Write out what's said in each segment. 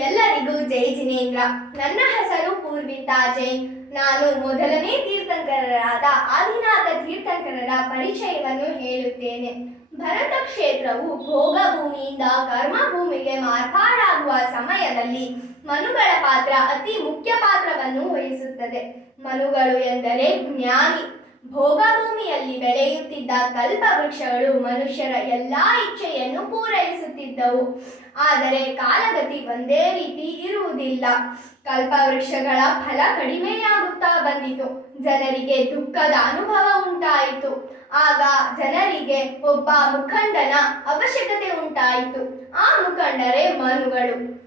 ಎಲ್ಲರಿಗೂ ಜೈ ಜಿನೇಂದ್ರ. ನನ್ನ ಹೆಸರು ಪೂರ್ವಿತಾ ಜೈನ್. ನಾನು ಮೊದಲನೇ ತೀರ್ಥಂಕರರಾದ ಆದಿನಾಥ ತೀರ್ಥಂಕರರ ಪರಿಚಯವನ್ನು ಹೇಳುತ್ತೇನೆ. ಭರತ ಕ್ಷೇತ್ರವು ಭೋಗ ಭೂಮಿಯಿಂದ ಕರ್ಮ ಭೂಮಿಗೆ ಮಾರ್ಪಾಡಾಗುವ ಸಮಯದಲ್ಲಿ ಮನುಗಳ ಪಾತ್ರ ಅತಿ ಮುಖ್ಯ ಪಾತ್ರವನ್ನು ವಹಿಸುತ್ತದೆ. ಮನುಗಳು ಎಂದರೆ ಜ್ಞಾನಿ. ಭೋಗ ಭೂಮಿಯಲ್ಲಿ ಬೆಳೆಯುತ್ತಿದ್ದ ಕಲ್ಪ ವೃಕ್ಷಗಳು ಮನುಷ್ಯರ ಎಲ್ಲಾ ಇಚ್ಛೆಯನ್ನು ಪೂರೈಸುತ್ತಿದ್ದವು. ಆದರೆ ಕಾಲಗತಿ ಒಂದೇ ರೀತಿ ಇರುವುದಿಲ್ಲ. ಕಲ್ಪವೃಕ್ಷಗಳ ಫಲ ಕಡಿಮೆಯಾಗುತ್ತಾ ಬಂದಿತು. ಜನರಿಗೆ ದುಃಖದ ಅನುಭವ ಉಂಟಾಯಿತು. ಆಗ ಜನರಿಗೆ ಒಬ್ಬ ಮುಖಂಡನ ಅವಶ್ಯಕತೆ ಉಂಟಾಯಿತು. ಆ ಮುಖಂಡರೇ ಮನುಗಳು.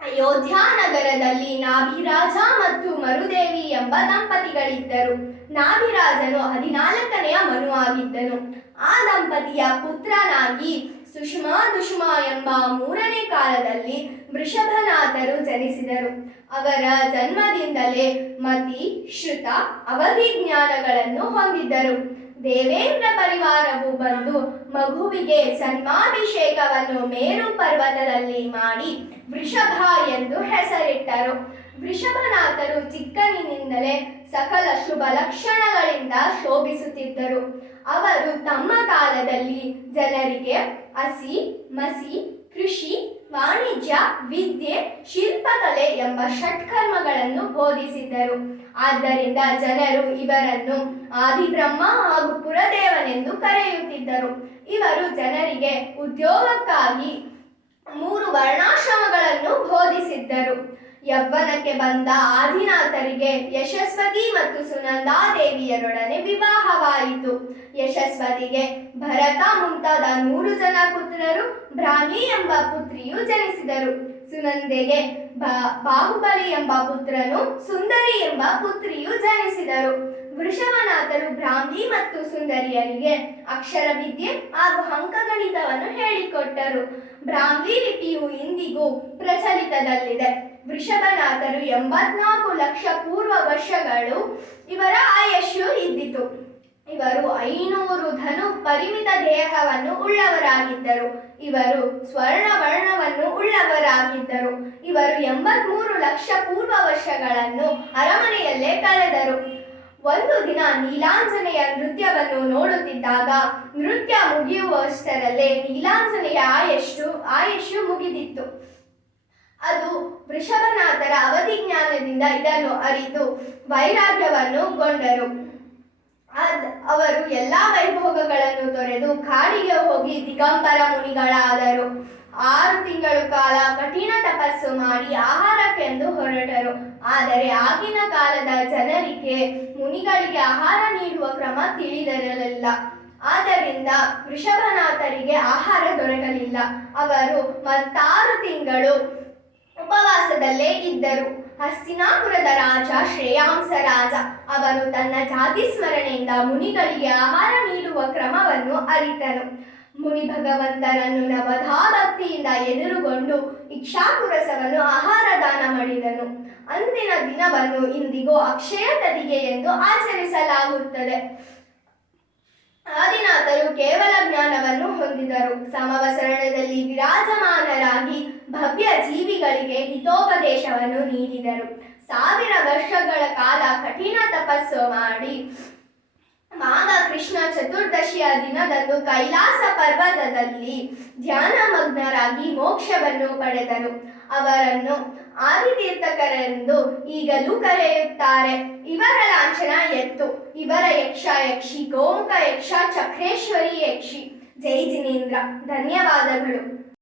ಅಯೋಧ್ಯ ನಗರದಲ್ಲಿ ನಾಭಿರಾಜ ಮತ್ತು ಮರುದೇವಿ ಎಂಬ ದಂಪತಿಗಳಿದ್ದರು. ನಾಭಿರಾಜನು ಹದಿನಾಲ್ಕನೆಯ ಮನು ಆಗಿದ್ದನು ಆ ದಂಪತಿಯ ಪುತ್ರನಾಗಿ ಸುಷ್ಮಾ ದುಷ್ಮಾ ಎಂಬ ಮೂರನೇ ಕಾಲದಲ್ಲಿ ವೃಷಭನಾಥರು ಜನಿಸಿದರು. ಅವರ ಜನ್ಮದಿಂದಲೇ ಮತಿ, ಶ್ರುತ, ಅವಧಿ ಜ್ಞಾನಗಳನ್ನು ಹೊಂದಿದ್ದರು. ದೇವೇಂದ್ರ ಪರಿವಾರವು ಬಂದು ಮಗುವಿಗೆ ಸನ್ಮಾಭಿಷೇಕವನ್ನು ಮೇರು ಪರ್ವತದಲ್ಲಿ ಮಾಡಿ ವೃಷಭ ಎಂದು ಹೆಸರಿಟ್ಟರು. ವೃಷಭನಾಥರು ಚಿಕ್ಕನಿನಿಂದಲೇ ಸಕಲ ಶುಭ ಲಕ್ಷಣಗಳಿಂದ ಶೋಭಿಸುತ್ತಿದ್ದರು. ಅವರು ತಮ್ಮ ಕಾಲದಲ್ಲಿ ಜನರಿಗೆ ಹಸಿ, ಮಸಿ, ಕೃಷಿ, ವಾಣಿಜ್ಯ, ವಿದ್ಯೆ, ಶಿಲ್ಪಕಲೆ ಎಂಬ ಷಟ್ಕರ್ಮಗಳನ್ನು ಬೋಧಿಸಿದ್ದರು. ಆದ್ದರಿಂದ ಜನರು ಇವರನ್ನು ಆದಿಬ್ರಹ್ಮ ಹಾಗೂ ಪುರದೇವನೆಂದು ಕರೆಯುತ್ತಿದ್ದರು. ಇವರು ಜನರಿಗೆ ಉದ್ಯೋಗಕ್ಕಾಗಿ ಮೂರು ವರ್ಣಾಶ್ರಮಗಳನ್ನು ಬೋಧಿಸಿದ್ದರು. ಯವ್ವನಕ್ಕೆ ಬಂದ ಆದಿನಾಥರಿಗೆ ಯಶಸ್ವತಿ ಮತ್ತು ಸುನಂದಾದೇವಿಯರೊಡನೆ ವಿವಾಹವಾಯಿತು. ಯಶಸ್ವತಿಗೆ ಭರತ ಮುಂತಾದ ನೂರು ಜನ ಪುತ್ರರು ಭ್ರಾಮಿ ಎಂಬ ಪುತ್ರಿಯು ಜನಿಸಿದರು. ಸುನಂದೆಗೆ ಬಾಹುಬಲಿ ಎಂಬ ಪುತ್ರನು ಸುಂದರಿ ಎಂಬ ಪುತ್ರಿಯು ಜನಿಸಿದರು. ವೃಷಭನಾಥರು ಬ್ರಾಹ್ಮಿ ಮತ್ತು ಸುಂದರಿಯರಿಗೆ ಅಕ್ಷರ ವಿದ್ಯೆ ಹಾಗೂ ಅಂಕಗಣಿತವನ್ನು ಹೇಳಿಕೊಟ್ಟರು. ಬ್ರಾಹ್ಮಿ ಲಿಪಿಯು ಇಂದಿಗೂ ಪ್ರಚಲಿತದಲ್ಲಿದೆ. ವೃಷಭನಾಥರು ಎಂಬತ್ನಾಲ್ಕು ಲಕ್ಷ ಪೂರ್ವ ವರ್ಷಗಳು ಇವರ ಆಯಸ್ಸು ಇದ್ದಿತು. ಇವರು ಐನೂರು ಧನು ಪರಿಮಿತ ದೇಹವನ್ನು ಉಳ್ಳವರಾಗಿದ್ದರು. ಇವರು ಸ್ವರ್ಣ ವರ್ಣವನ್ನು ಉಳ್ಳವರಾಗಿದ್ದರು. ಇವರು ಎಂಬತ್ಮೂರು ಲಕ್ಷ ಪೂರ್ವ ವರ್ಷಗಳನ್ನು ಅರಮನೆಯಲ್ಲೇ ಕಳೆದರು. ಒಂದು ದಿನ ನೀಲಾಂಜನೆಯ ನೃತ್ಯವನ್ನು ನೋಡುತ್ತಿದ್ದಾಗ ನೃತ್ಯ ಮುಗಿಯುವಷ್ಟರಲ್ಲೇ ನೀಲಾಂಜನೆಯ ಆಯಸ್ಸು ಆಯಸ್ಸು ಮುಗಿದಿತ್ತು. ಅದು ವೃಷಭನಾಥರ ಅವಧಿಜ್ಞಾನದಿಂದ ಇದನ್ನು ಅರಿತು ವೈರಾಗ್ಯವನ್ನು ಗೊಂಡರು ಅವರು ಎಲ್ಲಾ ವೈಭೋಗಗಳನ್ನು ತೊರೆದು ಕಾಡಿಗೆ ಹೋಗಿ ದಿಗಂಬರ ಮುನಿಗಳಾದರು. ಆರು ತಿಂಗಳು ಕಾಲ ಕಠಿಣ ತಪಸ್ಸು ಮಾಡಿ ಆಹಾರಕ್ಕೆಂದು ಹೊರಟರು. ಆದರೆ ಆಗಿನ ಕಾಲದ ಜನರಿಗೆ ಮುನಿಗಳಿಗೆ ಆಹಾರ ನೀಡುವ ಕ್ರಮ ತಿಳಿದಿರಲಿಲ್ಲ. ಆದ್ದರಿಂದ ವೃಷಭನಾಥರಿಗೆ ಆಹಾರ ದೊರಕಲಿಲ್ಲ. ಅವರು ಮತ್ತಾರು ತಿಂಗಳು ಉಪವಾಸದಲ್ಲೇ ಇದ್ದರು. ಹಸ್ತಿನಾಪುರದ ರಾಜ ಶ್ರೇಯಾಂಸ ರಾಜ, ಅವನು ತನ್ನ ಜಾತಿ ಸ್ಮರಣೆಯಿಂದ ಮುನಿಗಳಿಗೆ ಆಹಾರ ನೀಡುವ ಕ್ರಮವನ್ನು ಅರಿತನು. ಮುನಿ ಭಗವಂತನನ್ನು ನವಧಾ ಭಕ್ತಿಯಿಂದ ಎದುರುಗೊಂಡು ಇಕ್ಷಾಪುರಸವನ್ನು ಆಹಾರ ದಾನ ಮಾಡಿದನು. ಅಂದಿನ ದಿನವನ್ನು ಇಂದಿಗೂ ಅಕ್ಷಯ ತದಿಗೆ ಎಂದು ಆಚರಿಸಲಾಗುತ್ತದೆ. ಆದಿನಾಥರು ಕೇವಲ ಜ್ಞಾನವನ್ನು ಹೊಂದಿದರು. ಸಮವಸರಣದಲ್ಲಿ ವಿರಾಜಮಾನರಾಗಿ ಭವ್ಯ ಜೀವಿಗಳಿಗೆ ಹಿತೋಪದೇಶವನ್ನು ನೀಡಿದರು. ಸಾವಿರ ವರ್ಷಗಳ ಕಾಲ ಕಠಿಣ ತಪಸ್ಸು ಮಾಡಿ ಮಾಘ ಕೃಷ್ಣ ಚತುರ್ದಶಿಯ ದಿನದಂದು ಕೈಲಾಸ ಪರ್ವತದಲ್ಲಿ ಧ್ಯಾನ ಮಗ್ನರಾಗಿ ಮೋಕ್ಷವನ್ನು ಪಡೆದರು. ಅವರನ್ನು ಆದಿತೀರ್ಥಕರೆಂದು ಈಗಲೂ ಕರೆಯುತ್ತಾರೆ. ಇವರ ಲಾಂಛನ ಎತ್ತು. ಇವರ ಯಕ್ಷ ಯಕ್ಷಿ, ಗೋಮುಖ ಯಕ್ಷ, ಚಕ್ರೇಶ್ವರಿ ಯಕ್ಷಿ. ಜೈ ಜಿನೇಂದ್ರ. ಧನ್ಯವಾದಗಳು.